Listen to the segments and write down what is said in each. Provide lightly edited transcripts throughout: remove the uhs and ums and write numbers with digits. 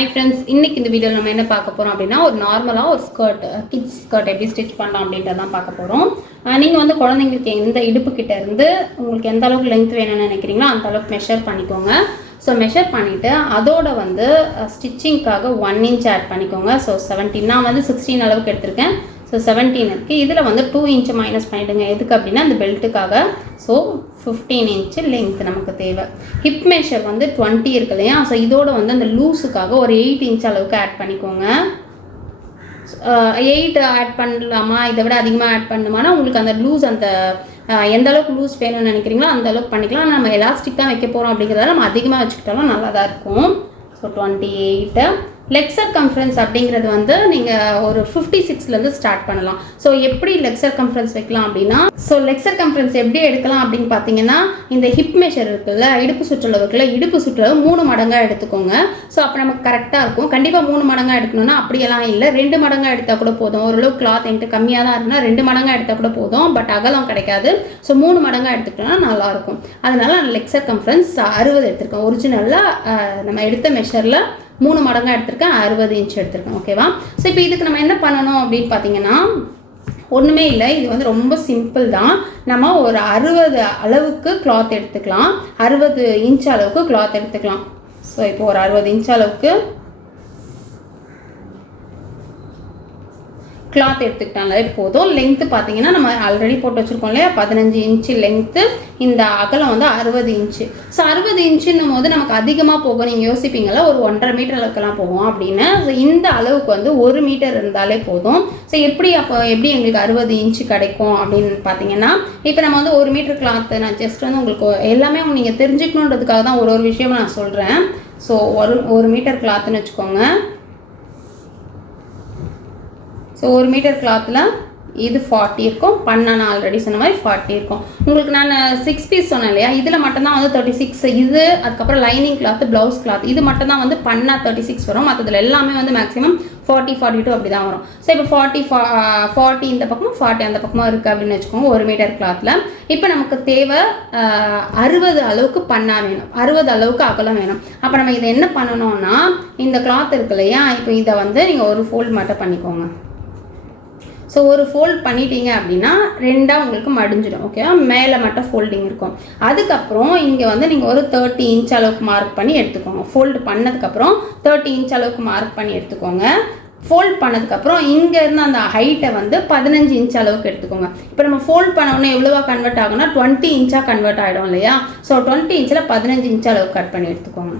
Hi friends, இன்னைக்கு இந்த வீடியோல நம்ம என்ன பார்க்க போறோம் அப்படினா ஒரு நார்மலா ஒரு ஸ்கர்ட் கிட்ஸ் ஸ்கர்ட் எப்படி ஸ்டிட்ச் பண்ணலாம் அப்படின்றத தான் பார்க்க போறோம். நீங்க வந்து குழந்தைங்களுக்கு எந்த இடுப்பு கிட்ட இருந்து உங்களுக்கு எந்த அளவுக்கு லெங்த் வேணும்னு நினைக்கிறீங்களோ அந்த அளவுக்கு மெஷர் பண்ணிக்கோங்க. ஸோ மெஷர் பண்ணிவிட்டு அதோட வந்து ஸ்டிச்சிங்காக 1 inch ஆட் பண்ணிக்கோங்க. ஸோ 17 நான் வந்து 16 அளவுக்கு எடுத்திருக்கேன். ஸோ 17 இருக்குது. இதில் வந்து 2 inch மைனஸ் பண்ணிவிடுங்க. எதுக்கு அப்படின்னா அந்த பெல்ட்டுக்காக. ஸோ 15 inch லெங்த் நமக்கு தேவை. ஹிப் மெஷர் வந்து 20 இருக்கு இல்லையா. ஸோ இதோட வந்து அந்த லூஸுக்காக ஒரு 8 inch அளவுக்கு ஆட் பண்ணிக்கோங்க. 8 ஆட் பண்ணலாமா, இதை விட அதிகமாக ஆட் பண்ணணுமானா உங்களுக்கு அந்த லூஸ் அந்த எந்த அளவுக்கு லூஸ் வேணும்னு நினைக்கிறீங்களோ அந்த அளவுக்கு பண்ணிக்கலாம். ஆனால் நம்ம எலாஸ்டிக் தான் வைக்க போகிறோம் அப்படிங்கிறதால நம்ம அதிகமாக வச்சுக்கிட்டாலும் நல்லா தான் இருக்கும். ஸோ 28 லெக் சர்கம்ஃபரன்ஸ் அப்படிங்கிறது வந்து நீங்கள் ஒரு 56லேருந்து ஸ்டார்ட் பண்ணலாம். ஸோ எப்படி லெக் சர்கம்ஃபரன்ஸ் வைக்கலாம் அப்படின்னா, ஸோ லெக் சர்கம்ஃபரன்ஸ் எப்படி எடுக்கலாம் அப்படின்னு பார்த்தீங்கன்னா, இந்த ஹிப் மெஷர் இருக்குல்ல, இடுப்பு சுற்றளவு இருக்குல்ல, இடுப்பு சுற்றளவு 3 மடங்காக எடுத்துக்கோங்க. ஸோ அப்போ நமக்கு கரெக்டாக இருக்கும். கண்டிப்பாக 3 மடங்காக எடுக்கணும்னா அப்படியெல்லாம் இல்லை, 2 மடங்காக எடுத்தால் கூட போதும். ஓரளவு கிளாத் என்கிட்ட கம்மியாக தான் இருக்குன்னா 2 மடங்காக எடுத்தால் கூட போதும். பட் அகலம் கிடைக்காது. ஸோ 3 மடங்காக எடுத்துக்கிட்டோம்னா நல்லாயிருக்கும். அதனால நான் லெக் சர்கம்ஃபரன்ஸ் 60 எடுத்திருக்கேன். ஒரிஜினலாக நம்ம எடுத்த மெஷரில் 3 மடங்காக எடுத்திருக்கேன், 60 inch எடுத்திருக்கேன். ஓகேவா? ஸோ இப்போ இதுக்கு நம்ம என்ன பண்ணணும் அப்படின்னு பார்த்தீங்கன்னா, ஒன்றுமே இல்லை, இது வந்து ரொம்ப சிம்பிள் தான். நம்ம ஒரு 60 அளவுக்கு கிளாத் எடுத்துக்கலாம், 60 inch அளவுக்கு கிளாத் எடுத்துக்கலாம். ஸோ இப்போ ஒரு 60 inch அளவுக்கு கிளாத் எடுத்துக்கிட்டாலே போதும். லென்த்து பார்த்தீங்கன்னா நம்ம ஆல்ரெடி போட்டு வச்சுருக்கோம் இல்லையா, 15 inch லென்த்து. இந்த அகலம் வந்து 60 inch. ஸோ 60 inchன்னும் போது நமக்கு அதிகமாக போகும். நீங்கள் யோசிப்பீங்களா ஒரு 1.5 மீட்டர் அளவுக்குலாம் போகும் அப்படின்னு. ஸோ இந்த அளவுக்கு வந்து 1 மீட்டர் இருந்தாலே போதும். ஸோ எப்படி எங்களுக்கு 60 inch கிடைக்கும் அப்படின்னு பார்த்தீங்கன்னா, இப்போ நம்ம வந்து 1 மீட்டர் கிளாத்து நான் ஜஸ்ட் வந்து உங்களுக்கு எல்லாமே நீங்கள் தெரிஞ்சுக்கணுன்றதுக்காக தான் ஒரு விஷயமும் நான் சொல்கிறேன். ஸோ 1 மீட்டர் கிளாத்துன்னு வச்சுக்கோங்க. ஸோ 1 மீட்டர் கிளாத்தில் இது 40 இருக்கும். நான் ஆல்ரெடி சொன்ன மாதிரி 40 இருக்கும். உங்களுக்கு நான் 6 பீஸ் சொன்னேன் இல்லையா, இதில் மட்டும்தான் வந்து 36. இது அதுக்கப்புறம் லைனிங் கிளாத்து, ப்ளவுஸ் கிளாத், இது மட்டும்தான் வந்து 36 வரும். மற்றதில் எல்லாமே வந்து மேக்ஸிமம் 40, 42 அப்படி தான் வரும். ஸோ இப்போ 40 இந்த பக்கமும் 40 அந்த பக்கமும் இருக்குது அப்படின்னு வச்சுக்கோங்க 1 மீட்டர் கிளாத்தில். இப்போ நமக்கு தேவை 60 அளவுக்கு வேணும், 60 அளவுக்கு அகலம் வேணும். அப்போ நம்ம இதை என்ன பண்ணணும்னா, இந்த கிளாத் இருக்கு இல்லையா, இப்போ இதை வந்து நீங்கள் ஒரு ஃபோல்ட் மட்டும் பண்ணிக்கோங்க. ஸோ ஒரு ஃபோல்ட் பண்ணிட்டீங்க அப்படின்னா 2ஆக உங்களுக்கு மடிஞ்சிடும். ஓகேவா? மேலே மட்டும் ஃபோல்டிங் இருக்கும். அதுக்கப்புறம் இங்கே வந்து நீங்கள் ஒரு 30 inch அளவுக்கு மார்க் பண்ணி எடுத்துக்கோங்க. ஃபோல்டு பண்ணதுக்கப்புறம் 30 inch அளவுக்கு மார்க் பண்ணி எடுத்துக்கோங்க. ஃபோல்ட் பண்ணதுக்கப்புறம் இங்கேருந்து அந்த ஹைட்டை வந்து 15 inch அளவுக்கு எடுத்துக்கோங்க. இப்போ நம்ம ஃபோல்ட் பண்ணோன்னே எவ்வளோவா கன்வெர்ட் ஆகும்னா 20 inch கன்வெர்ட் ஆகிடும் இல்லையா. ஸோ 20 inch 15 inch அளவுக்கு கட் பண்ணி எடுத்துக்கோங்க.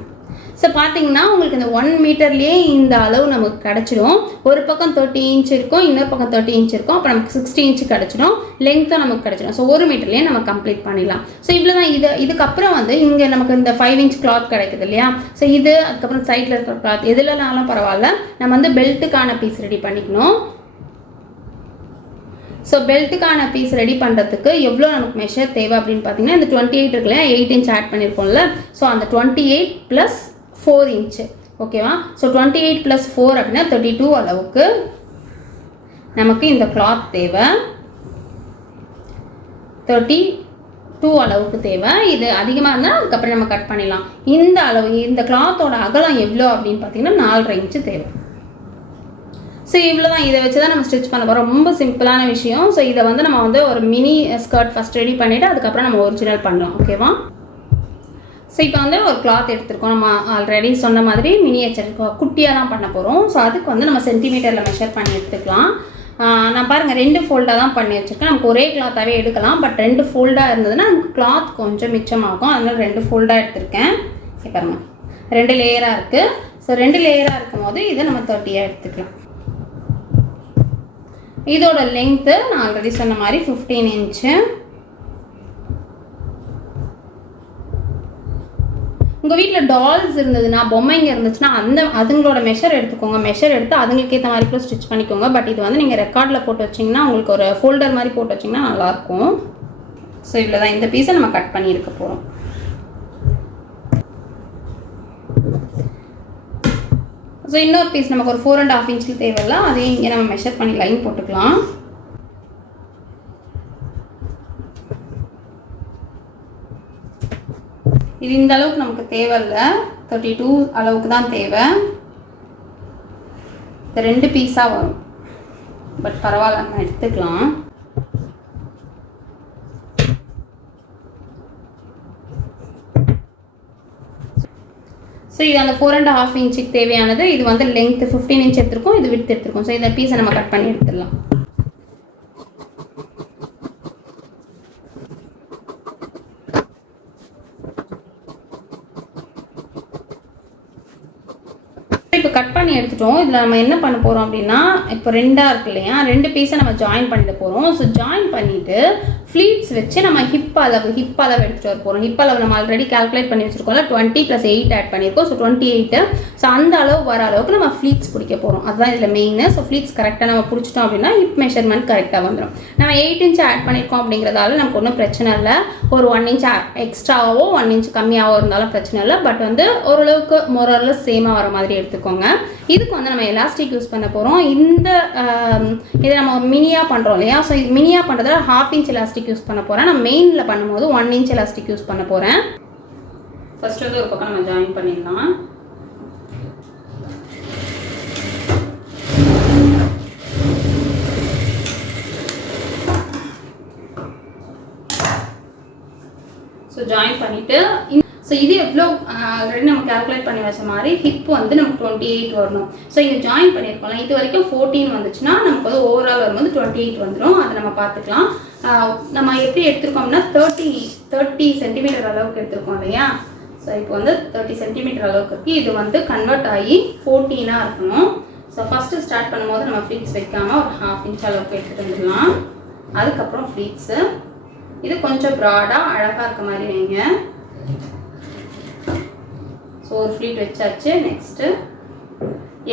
ஸோ பார்த்தீங்கன்னா உங்களுக்கு இந்த 1 மீட்டர்லேயே இந்த அளவு நமக்கு கிடச்சிடும். ஒரு பக்கம் 30 inch இருக்கும், இன்னொரு பக்கம் 30 inch இருக்கும். அப்போ நமக்கு 60 inch கிடச்சிடும், லென்த்தும் நமக்கு கிடச்சிடும். ஸோ 1 மீட்டர்லேயே நம்ம கம்ப்ளீட் பண்ணிடலாம். ஸோ இவ்வளோ தான். இதுக்கப்புறம் வந்து இங்கே நமக்கு இந்த 5 inch கிளாத் கிடைக்குது இல்லையா. ஸோ இது அதுக்கப்புறம் சைடில் இருக்கிற கிளாத் எதுலனாலும் பரவாயில்ல, நம்ம வந்து பெல்ட்டுக்கான பீஸ் ரெடி பண்ணிக்கணும். ஸோ பெல்ட்டுக்கான பீஸ் ரெடி பண்ணுறதுக்கு எவ்வளோ நமக்கு மெஷர் தேவை அப்படின்னு பார்த்தீங்கன்னா, இந்த 28 இருக்குல்லையா, 8 inch ஆட் பண்ணியிருக்கோம்ல. ஸோ அந்த 28 + 4 inch. ஓகேவா? ஸோ 28 + 4 அப்படின்னா 32 அளவுக்கு நமக்கு இந்த கிளாத் தேவை. 32 அளவுக்கு தேவை. இது அதிகமாக இருந்தால் அதுக்கப்புறம் நம்ம கட் பண்ணிடலாம். இந்த அளவு இந்த கிளாத்தோட அகலம் எவ்வளோ அப்படின்னு பார்த்தீங்கன்னா 4.5 inch தேவை. ஸோ இவ்வளோ தான். இதை வச்சு தான் நம்ம ஸ்டிச் பண்ண போகிறோம். ரொம்ப சிம்பிளான விஷயம். ஸோ இதை வந்து நம்ம வந்து ஒரு மினி ஸ்கர்ட் ஃபஸ்ட் ரெடி பண்ணிவிட்டு அதுக்கப்புறம் நம்ம ஒரிஜினல் பண்ணலாம். ஓகேவா? ஸோ இப்போ வந்து ஒரு கிளாத் எடுத்துருக்கோம். நம்ம ஆல்ரெடி சொன்ன மாதிரி மினியேச்சர் குட்டியாக தான் பண்ண போகிறோம். ஸோ அதுக்கு வந்து நம்ம சென்டிமீட்டரில் மெஷர் பண்ணி எடுத்துக்கலாம். நான் பாருங்கள் 2 ஃபோல்டாக தான் பண்ணி வச்சுருக்கேன். நமக்கு ஒரே கிளாத்தாகவே எடுக்கலாம். பட் 2 ஃபோல்டாக இருந்ததுன்னா நமக்கு கிளாத் கொஞ்சம் மிச்சமாகும். அதனால் 2 ஃபோல்டாக எடுத்திருக்கேன். பாருங்கள் 2 லேயராக இருக்குது. ஸோ 2 லேயராக இருக்கும் போது இதை நம்ம 30ஆக எடுத்துக்கலாம். இதோட லெங்க்த்து நான் ஆல்ரெடி சொன்ன மாதிரி 15 inch. உங்கள் வீட்டில் டால்ஸ் இருந்ததுன்னா, பொம்மைங்க இருந்துச்சுன்னா அதுங்களோட மெஷர் எடுத்துக்கோங்க. மெஷர் எடுத்து அதுங்களுக்கு ஏற்ற மாதிரி கூட ஸ்டிச் பண்ணிக்கோங்க. பட் இது வந்து நீங்கள் ரெக்கார்டில் போட்டு வச்சிங்கன்னா உங்களுக்கு ஒரு ஃபோல்டர் மாதிரி போட்டு வச்சிங்கன்னா நல்லாயிருக்கும். ஸோ இவ்வளோ தான். இந்த பீஸை நம்ம கட் பண்ணி எடுக்க போகிறோம். ஸோ இன்னொரு பீஸ் நமக்கு ஒரு 4.5 inch தேவையில்ல, அதையும் இங்கே நம்ம மெஷர் பண்ணி லைன் போட்டுக்கலாம். இது இந்த அளவுக்கு நமக்கு தேவையில்லை, 32 அளவுக்கு தான் தேவை. இது 2 பீஸாக வரும், பட் பரவாயில்ல நம்ம எடுத்துக்கலாம். ஸோ இது அந்த 4.5 இன்ச்சுக்கு தேவையானது. இது வந்து லென்த் 15 இன்ச் எடுத்துருக்கோம், இது விட்த் எடுத்துருக்கோம். ஸோ இந்த பீஸை நம்ம கட் பண்ணி எடுத்துடலாம். இப்போ கட் பண்ணி எடுத்துட்டோம். இதில் நம்ம என்ன பண்ண போகிறோம் அப்படின்னா, இப்போ 2ஆக இருக்கு இல்லையா, 2 பீஸை நம்ம ஜாயின் பண்ணிட்டு போகிறோம். ஸோ ஜாயின் பண்ணிவிட்டு ஃப்ளீட்ஸ் வச்சு நம்ம ஹிப் அளவு எடுத்துகிட்டு வர போகிறோம். ஹிப் அளவு நம்ம ஆல்ரெடி கால்குலேட் பண்ணி வச்சுருக்கோம்ல, 20 + 8 ஆட் பண்ணியிருக்கோம். ஸோ 28. ஸோ அந்த அளவு வர அளவுக்கு நம்ம ஃப்ளீட்ஸ் பிடிக்க போகிறோம். அதுதான் இதில் மெயின். ஸோ ஃப்ளீட்ஸ் கரெக்டாக நம்ம பிடிச்சிட்டோம் அப்படின்னா ஹிப் மெஷர்மெண்ட் கரெக்டாக வந்துடும். நம்ம 8 இன்ச் ஆட் பண்ணியிருக்கோம் அப்படிங்கிறதால நமக்கு ஒன்றும் பிரச்சனை இல்லை. ஒரு 1 இன்ச் எக்ஸ்ட்ராவோ 1 இன்ச் கம்மியாகவோ இருந்தாலும் பிரச்சனை இல்லை. பட் வந்து ஓரளவுக்கு மோரலில் சேமாக வர மாதிரி எடுத்துக்கோங்க. இதுக்கு வந்து நம்ம எலாஸ்டிக் யூஸ் பண்ண போகிறோம். இதை நம்ம மினியாக பண்ணுறோம் இல்லையா, ஸோ இது மினியாக பண்ணுறதுல 1/2 இன்ச் எலாஸ்டிக் யூஸ் பண்ண போகிறேன். நான் மெயினில் பண்ணும்போது 1 இன்ச் எலாஸ்டிக் யூஸ் பண்ண போகிறேன். ஃபர்ஸ்ட் வந்து ஒரு பக்கம் நம்ம ஜாயின் பண்ணிடலாம். ஸோ ஜாயின் பண்ணிவிட்டு ஸோ இது எவ்வளோ ஆல்ரெடி நம்ம கால்குலேட் பண்ணி வச்ச மாதிரி ஹிப் வந்து நமக்கு 28 வரணும். ஸோ இங்கே ஜாயின் பண்ணியிருக்கோம்ல, இது வரைக்கும் 14 வந்துச்சுன்னா நமக்கு வந்து ஓவரால் வரும்போது 28 வந்துடும். அதை நம்ம பார்த்துக்கலாம். நம்ம எப்படி எடுத்துருக்கோம்னா 30 சென்டிமீட்டர் அளவுக்கு எடுத்துருக்கோம் இல்லையா. ஸோ இப்போ வந்து 30 சென்டிமீட்டர் அளவுக்கு இருக்குது. இது வந்து கன்வெர்ட் ஆகி 14ஆக இருக்கணும். ஸோ ஃபஸ்ட்டு ஸ்டார்ட் பண்ணும்போது நம்ம ஃப்ளீட்ஸ் வைக்காமல் ஒரு 1/2 இன்ச் அளவுக்கு எடுத்துகிட்டு வந்துடலாம். அதுக்கப்புறம் ஃப்ளீட்ஸு இது கொஞ்சம் ப்ராடாக அழகாக இருக்க மாதிரி வைங்க. ஸோ ஒரு ஃப்ளீட் வச்சாச்சு. நெக்ஸ்ட்டு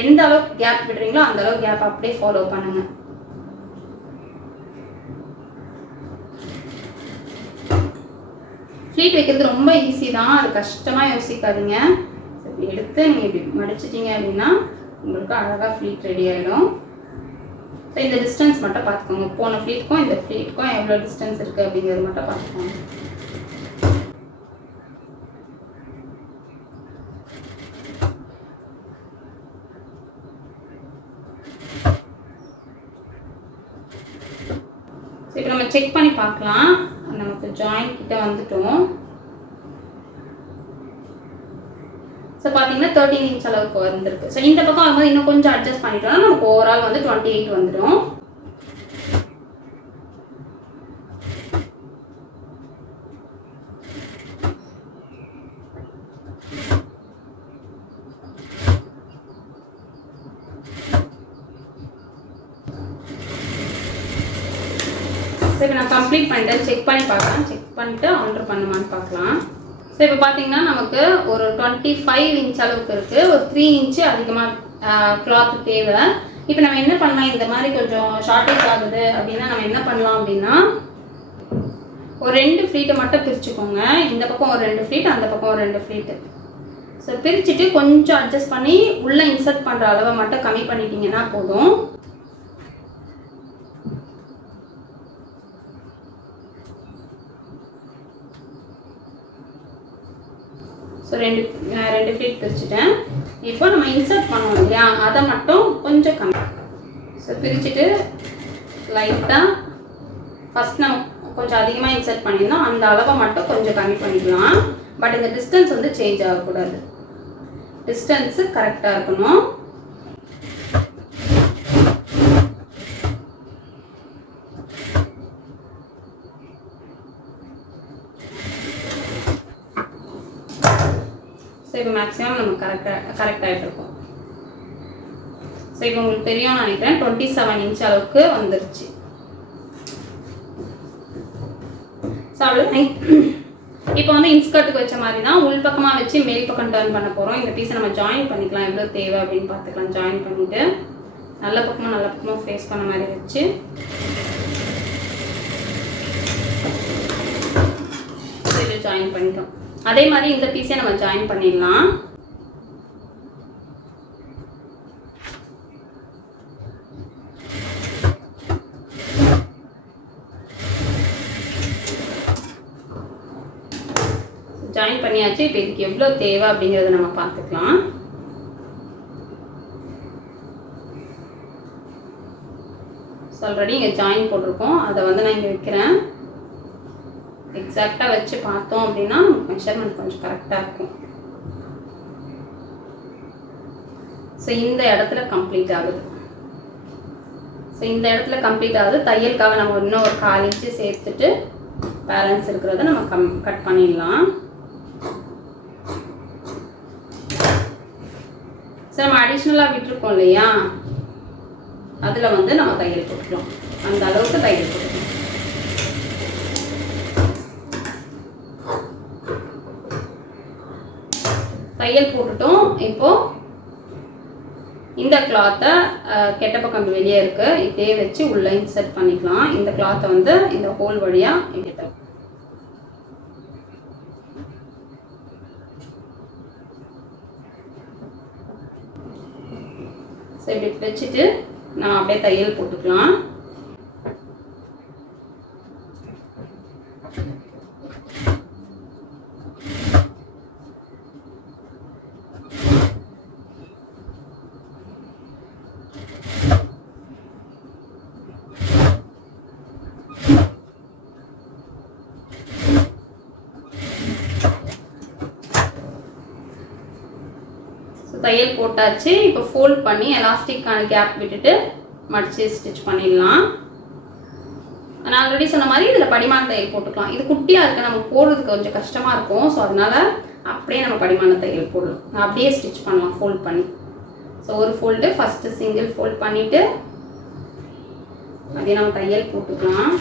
எந்த அளவுக்கு கேப் விடுறீங்களோ அந்த அளவுக்கு கேப் அப்படியே ஃபாலோ பண்ணுங்க. ஃப்ளீட் வைக்கிறது ரொம்ப ஈஸி தான், அது கஷ்டமாக யோசிக்காதீங்க. இப்படி எடுத்து நீங்கள் இப்படி மடிச்சிட்டிங்க அப்படின்னா உங்களுக்கு அழகாக ஃப்ளீட் ரெடி ஆகிடும். ஸோ இந்த டிஸ்டன்ஸ் மட்டும் பார்த்துக்கோங்க. போன ஃப்ளீட்க்கும் இந்த ஃப்ளீட்க்கும் எவ்வளோ டிஸ்டன்ஸ் இருக்குது அப்படிங்கிறது மட்டும் பார்த்துக்கோங்க. இப்போ நம்ம செக் பண்ணி பார்க்கலாம். நமக்கு ஜாயின் கிட்ட வந்துட்டோம். ஸோ பார்த்தீங்கன்னா 13 இன்ச் அளவுக்கு வந்துருக்கு. ஸோ இந்த பக்கம் வரும்போது இன்னும் கொஞ்சம் அட்ஜஸ்ட் பண்ணிட்டோம்னா நமக்கு ஓவரால் வந்து 28 வந்துடும். ஸோ இப்போ நான் கம்ப்ளீட் பண்ணிட்டேன். செக் பண்ணி பார்க்கலாம். செக் பண்ணிட்டு ஆல்டர் பண்ணுமான்னு பார்க்கலாம். ஸோ இப்போ பார்த்தீங்கன்னா நமக்கு ஒரு 25 இன்ச் அளவுக்கு இருக்குது. ஒரு 3 இன்ச்சு அதிகமாக கிளாத் தேவை. இப்போ நம்ம என்ன பண்ணலாம், இந்த மாதிரி கொஞ்சம் ஷார்ட்டேஜ் ஆகுது அப்படின்னா நம்ம என்ன பண்ணலாம் அப்படின்னா, ஒரு 2 ஃப்ளீட்டை மட்டும் பிரிச்சுக்கோங்க. இந்த பக்கம் ஒரு 2 ஃப்ளீட், அந்த பக்கம் ஒரு 2 ஃப்ளீட்டு. ஸோ பிரிச்சுட்டு கொஞ்சம் அட்ஜஸ்ட் பண்ணி உள்ளே இன்சர்ட் பண்ணுற அளவை மட்டும் கம்மி பண்ணிட்டீங்கன்னா போதும். ஸோ 2 ஃப்ளீட் பிரிச்சுட்டேன். இப்போ நம்ம இன்சர்ட் பண்ணுவோம் இல்லையா, அதை மட்டும் கொஞ்சம் கம்மி. ஸோ பிரிச்சுட்டு லைட்டாக ஃபஸ்ட் நம்ம கொஞ்சம் அதிகமாக இன்சர்ட் பண்ணியிருந்தோம், அந்த அளவை மட்டும் கொஞ்சம் கம்மி பண்ணிக்கலாம். பட் இந்த டிஸ்டன்ஸ் வந்து சேஞ்ச் ஆகக்கூடாது, டிஸ்டன்ஸு கரெக்டாக இருக்கணும். இப்போ மேக்ஸிமம் நம்ம கரெக்டாகிட்டு இருக்கோம். ஸோ இப்போ உங்களுக்கு தெரியும்னு நினைக்கிறேன், 27 இன்ச் அளவுக்கு வந்துருச்சு. ஸோ அவ்வளோ இப்போ வந்து இன்ஸ்கர்ட்டுக்கு வச்ச மாதிரி தான் உள்பக்கமாக வச்சு மேல் பக்கம் டர்ன் பண்ண போகிறோம். இந்த பீஸை நம்ம ஜாயின் பண்ணிக்கலாம், எவ்வளோ தேவை அப்படின்னு பார்த்துக்கலாம். ஜாயின் பண்ணிவிட்டு நல்ல பக்கமாக ஃபேஸ் பண்ண மாதிரி வச்சு இதில் ஜாயின் பண்ணிட்டோம். அதே மாதிரி இந்த பீஸை நம்ம ஜாயின் பண்ணிடலாம். ஜாயின் பண்ணியாச்சு. இப்போ இதுக்கு எவ்வளோ தேவை அப்படிங்கிறத நம்ம பார்த்துக்கலாம். ஆல்ரெடி இங்கே ஜாயின் போட்டிருக்கோம், அதை வந்து நான் இங்கே வைக்கிறேன். எக்ஸாக்டாக வச்சு பார்த்தோம் அப்படின்னா மெஷர்மெண்ட் கொஞ்சம் கரெக்டாக இருக்கும். ஸோ இந்த இடத்துல கம்ப்ளீட் ஆகுது. ஸோ இந்த இடத்துல கம்ப்ளீட் ஆகுது. தையலுக்காக நம்ம இன்னும் ஒரு 1/4 இன்ச்சு சேர்த்துட்டு பேலன்ஸ் இருக்கிறத நம்ம கட் பண்ணிடலாம். ஸோ நம்ம அடிஷ்னலாக விட்டுருக்கோம் இல்லையா, அதில் வந்து நம்ம தையல் போட்டுக்கலாம். அந்த அளவுக்கு தையல் போட்டுக்கலாம். தையல் போட்டுட்டோம். இப்போது இந்த கிளாத்தை கெட்ட பக்கம் வெளியே இருக்கு, இதே வச்சு உள்ள இன்சர்ட் பண்ணிக்கலாம். இந்த கிளாத்தை வந்து இந்த ஹோல் வழியாக இப்படி இப்படி வச்சுட்டு நான் அப்படியே தையல் போட்டுக்கலாம். தையல் போட்டாச்சு. இப்போ ஃபோல்ட் பண்ணி எலாஸ்டிக்கான கேப் விட்டுட்டு மடிச்சு ஸ்டிச் பண்ணிடலாம். நான் ஆல்ரெடி சொன்ன மாதிரி இதில் படிமான தையல் போட்டுக்கலாம். இது குட்டியாக இருக்குது, நம்ம போடுறதுக்கு கொஞ்சம் கஷ்டமாக இருக்கும். ஸோ அதனால் அப்படியே நம்ம படிமான தையல் போடலாம். அப்படியே ஸ்டிச் பண்ணலாம் ஃபோல்ட் பண்ணி. ஸோ ஒரு ஃபோல்டு ஃபஸ்ட்டு சிங்கிள் ஃபோல்ட் பண்ணிவிட்டு அதே நம்ம தையல் போட்டுக்கலாம்.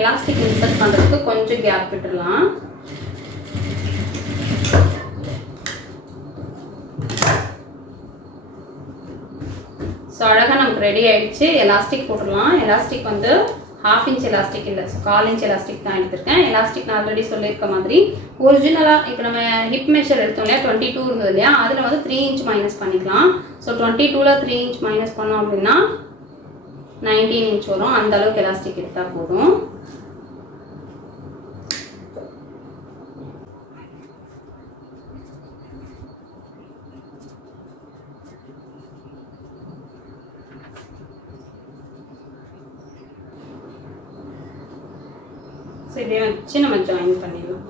எலாஸ்டிக் இன்சர்ட் பண்ணுறதுக்கு கொஞ்சம் கேப் விட்டுடலாம். ஸோ அழகாக நமக்கு ரெடி ஆகிடுச்சு. எலாஸ்டிக் போட்டுடலாம். எலாஸ்டிக் வந்து 1/2 இன்ச் எலாஸ்டிக் இல்லை, ஸோ 1/4 இன்ச் எலாஸ்டிக் தான் எடுத்திருக்கேன். எலாஸ்டிக் நான் ஆல்ரெடி சொல்லியிருக்க மாதிரி ஒரிஜினலாக இப்போ நம்ம ஹிப் மெஷர் எடுத்தோம் இல்லையா, 22 இருந்தது இல்லையா, அதில் வந்து 3 இன்ச் மைனஸ் பண்ணிக்கலாம். ஸோ 22ல் 3 இன்ச் மைனஸ் பண்ணோம் அப்படின்னா 19 இன்ச் வரும். அந்த அளவுக்கு எலாஸ்டிக் எடுத்தால் போதும். ஸோ இதே வச்சு நம்ம ஜாயின் பண்ணிடலாம்.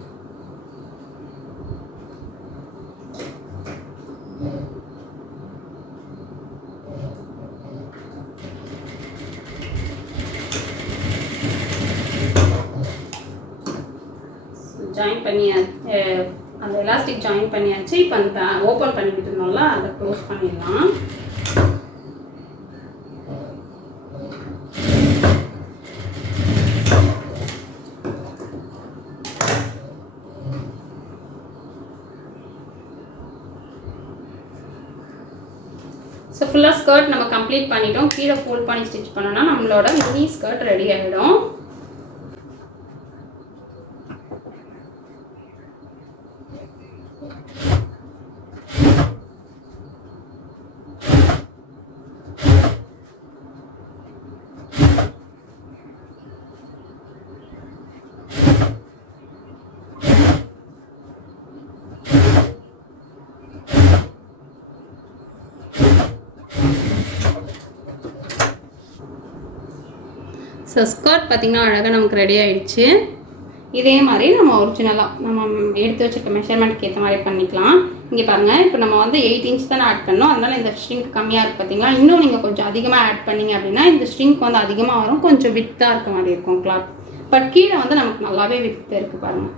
ஜாயின் பண்ணியாச்சு, அந்த எலாஸ்டிக் ஜாயின் பண்ணியாச்சு. இப்போ அந்த ஓப்பன் பண்ணிக்கிட்டு இருந்தோம்ல, அதை க்ளோஸ் பண்ணிடலாம். ஸோ ஃபுல்லாக ஸ்கர்ட் நம்ம கம்ப்ளீட் பண்ணிட்டோம். கீழே ஃபோல்ட் பண்ணி ஸ்டிச் பண்ணோன்னா நம்மளோட மினி ஸ்கர்ட் ரெடி ஆகிடும். ஸோ ஸ்கர்ட் பார்த்திங்கன்னா அழகாக நமக்கு ரெடி ஆகிடுச்சு. இதே மாதிரி நம்ம ஒரிஜினலாக நம்ம எடுத்து வச்சுருக்க மெஷர்மெண்ட்டுக்கு ஏற்ற மாதிரி பண்ணிக்கலாம். இங்கே பாருங்கள், இப்போ நம்ம வந்து 8 இன்ச் தான் ஆட் பண்ணோம். அதனால் இந்த ஸ்ட்ரிங்க் கம்மியாக இருக்குது பார்த்திங்களா. இன்னும் நீங்கள் கொஞ்சம் அதிகமாக ஆட் பண்ணிங்க அப்படின்னா இந்த ஸ்ட்ரிங்க் வந்து அதிகமாக வரும், கொஞ்சம் வித்தாக இருக்க மாதிரி இருக்கும் கிளாத். பட் கீழே வந்து நமக்கு நல்லாவே வித்து இருக்குது பாருங்கள்.